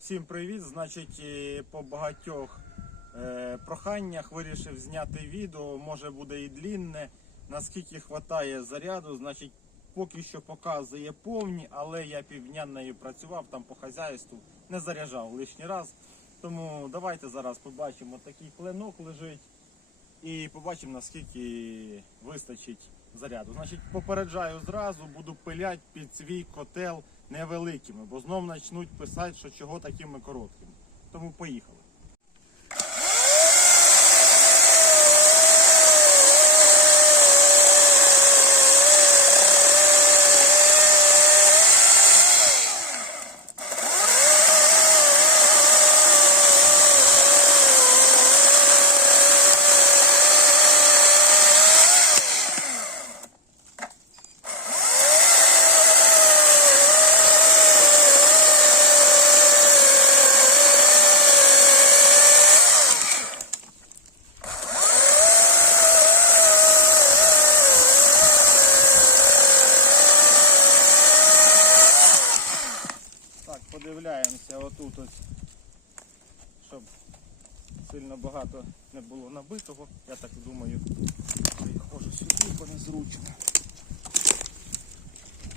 Всім привіт! Значить, е, по багатьох е, проханнях вирішив зняти відео. Може буде і длінне. Наскільки вистачає заряду, значить, поки що показує повні, але я півдня нею працював там по хазяйству, не заряджав лишній раз. Тому давайте зараз побачимо такий клинок лежить і побачимо наскільки вистачить заряду. Значить, попереджаю зразу, буду пиляти під свій котел невеликими, бо знов почнуть писати, що чого такими короткими. Тому поїхали.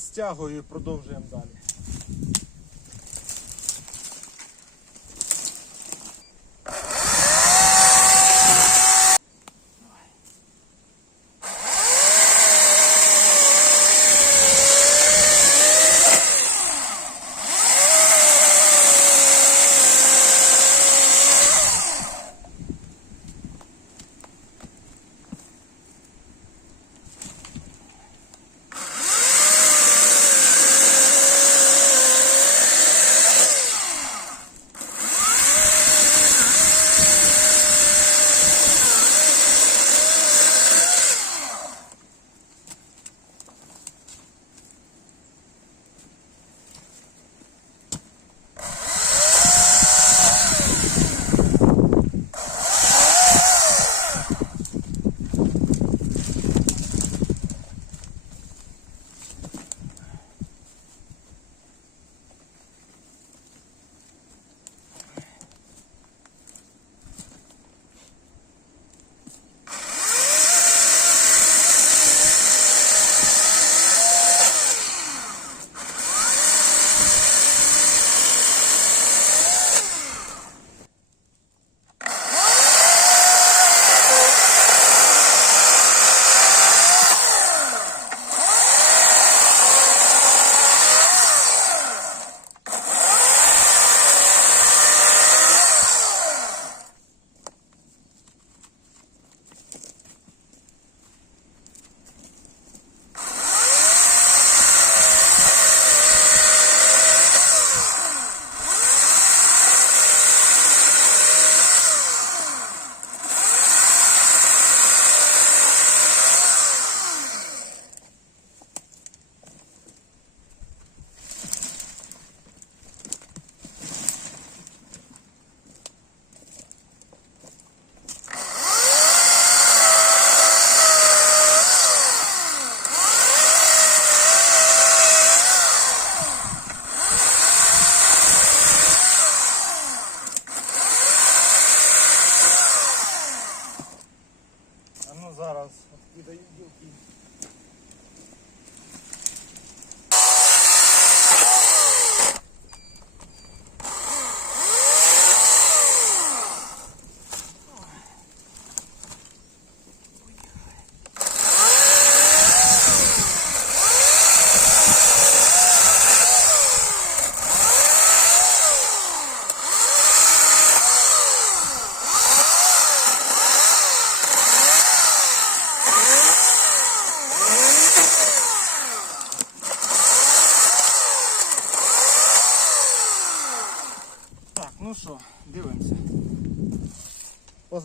стягую і продовжуємо далі.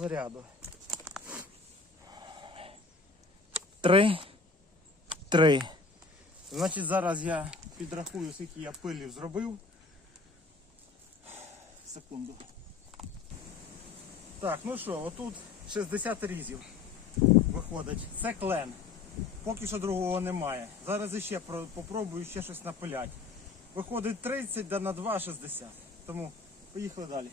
Заряду. Три. Три. Значить, зараз я підрахую, скільки я пилів зробив. Секунду. Так, ну що, отут 60 різів виходить. Це клен. Поки що другого немає. Зараз про- попробую ще щось напиляти. Виходить 30, да на 2 60. Тому поїхали далі.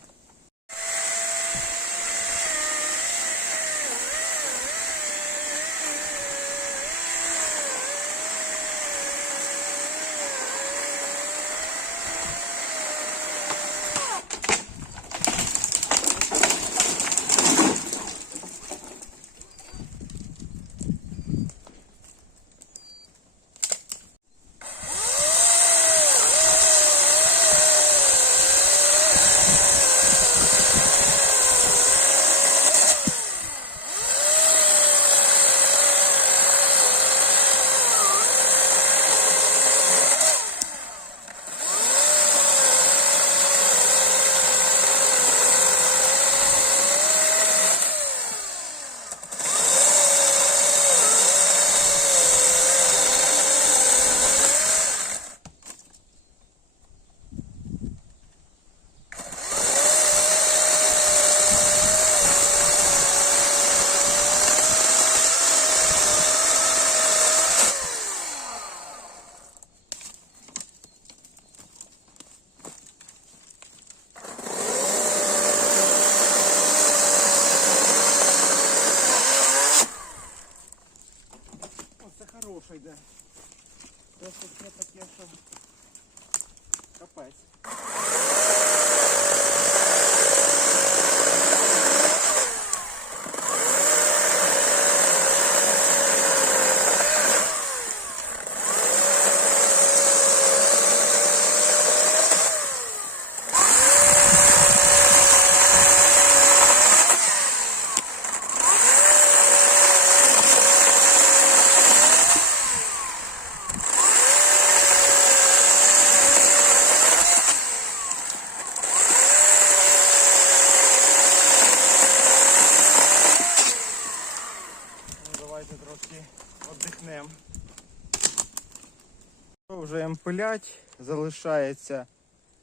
Вже пилять, залишається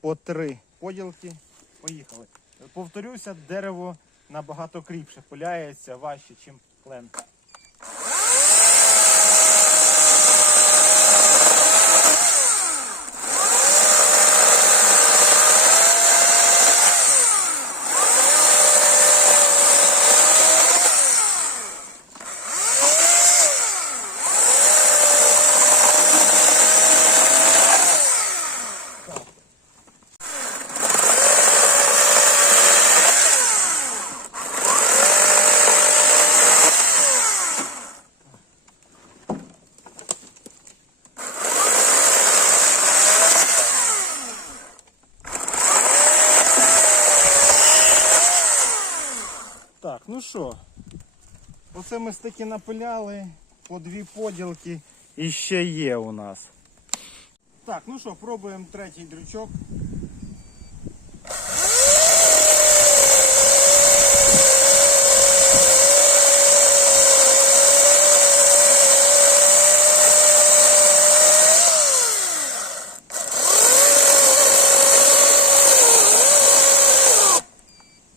по три поділки. Поїхали. Повторюся, дерево набагато кріпше пиляється, важче, ніж клен. Так, ну що, оце ми стики напиляли, по дві поділки і ще є у нас. Так, ну що, пробуємо третій дрючок.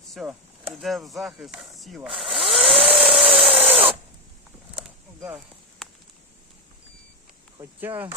Все, йде в захист сіла. Хоча.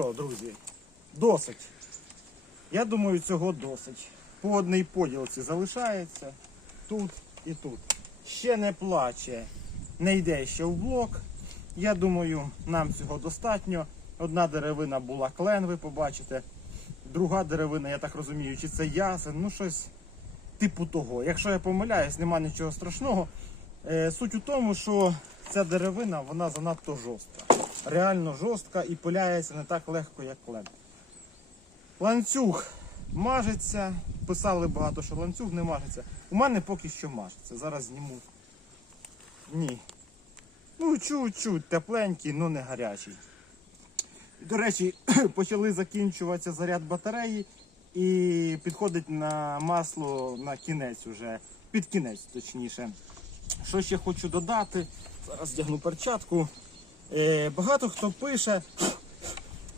що, друзі, досить. Я думаю, цього досить. По одній поділці залишається тут і тут. Ще не плаче, не йде ще в блок. Я думаю, нам цього достатньо. Одна деревина була клен, ви побачите. Друга деревина, я так розумію, чи це ясен, ну щось типу того. Якщо я помиляюсь, нема нічого страшного. Е, суть у тому, що ця деревина вона занадто жорстка. Реально жорстка і пиляється не так легко, як клен. Ланцюг мажеться. Писали багато, що ланцюг не мажеться. У мене поки що мажеться. Зараз зніму. Ні. Ну, чуть-чуть тепленький, але не гарячий. До речі, почали закінчуватися заряд батареї і підходить на масло на кінець уже. Під кінець, точніше. Що ще хочу додати? Зараз вдягну перчатку. Е, багато хто пише,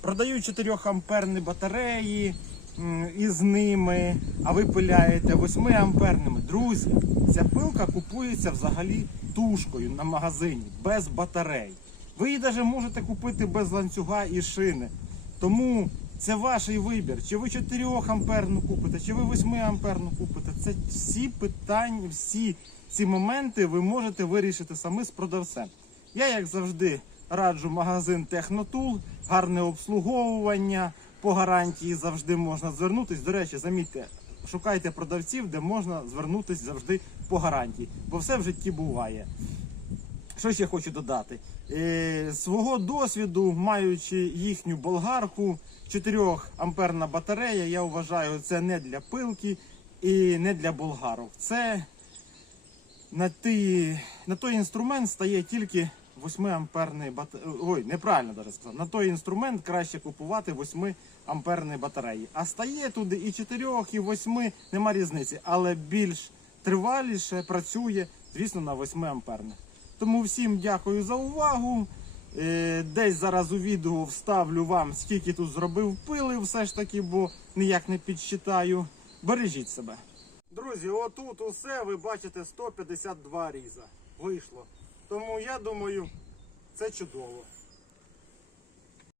продають 4 амперні батареї м, і з ними, а ви пиляєте 8 амперними. Друзі, ця пилка купується взагалі тушкою на магазині, без батарей. Ви її навіть можете купити без ланцюга і шини. Тому це ваш вибір. Чи ви 4 амперну купите, чи ви 8 амперну купите. Це всі питання, всі ці моменти ви можете вирішити самі з продавцем. Я, як завжди, раджу магазин Технотул, гарне обслуговування. По гарантії завжди можна звернутися. До речі, замітьте, шукайте продавців, де можна звернутися завжди по гарантії, бо все в житті буває. Що ще хочу додати? Е, свого досвіду, маючи їхню болгарку, 4 амперна батарея, я вважаю, це не для пилки і не для болгарок. Це на, ті, на той інструмент стає тільки 8 амперний батареї. Ой, неправильно даже сказав. На той інструмент краще купувати 8 амперної батареї. А стає туди і 4, і 8, нема різниці, але більш триваліше працює, звісно, на 8 амперних. Тому всім дякую за увагу. Е, Десь зараз у відео вставлю вам, скільки тут зробив пили, все ж таки, бо ніяк не підсчитаю. Бережіть себе. Друзі, отут усе ви бачите 152 різа. Вийшло. Тому я думаю, це чудово.